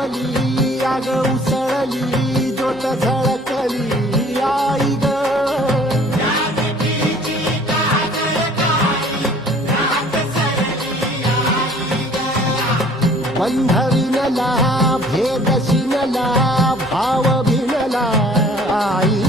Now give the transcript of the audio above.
तापली आग उसळली ज्योत झळकली आई ग बंध विणला भेद शिनला भाव भिनला आई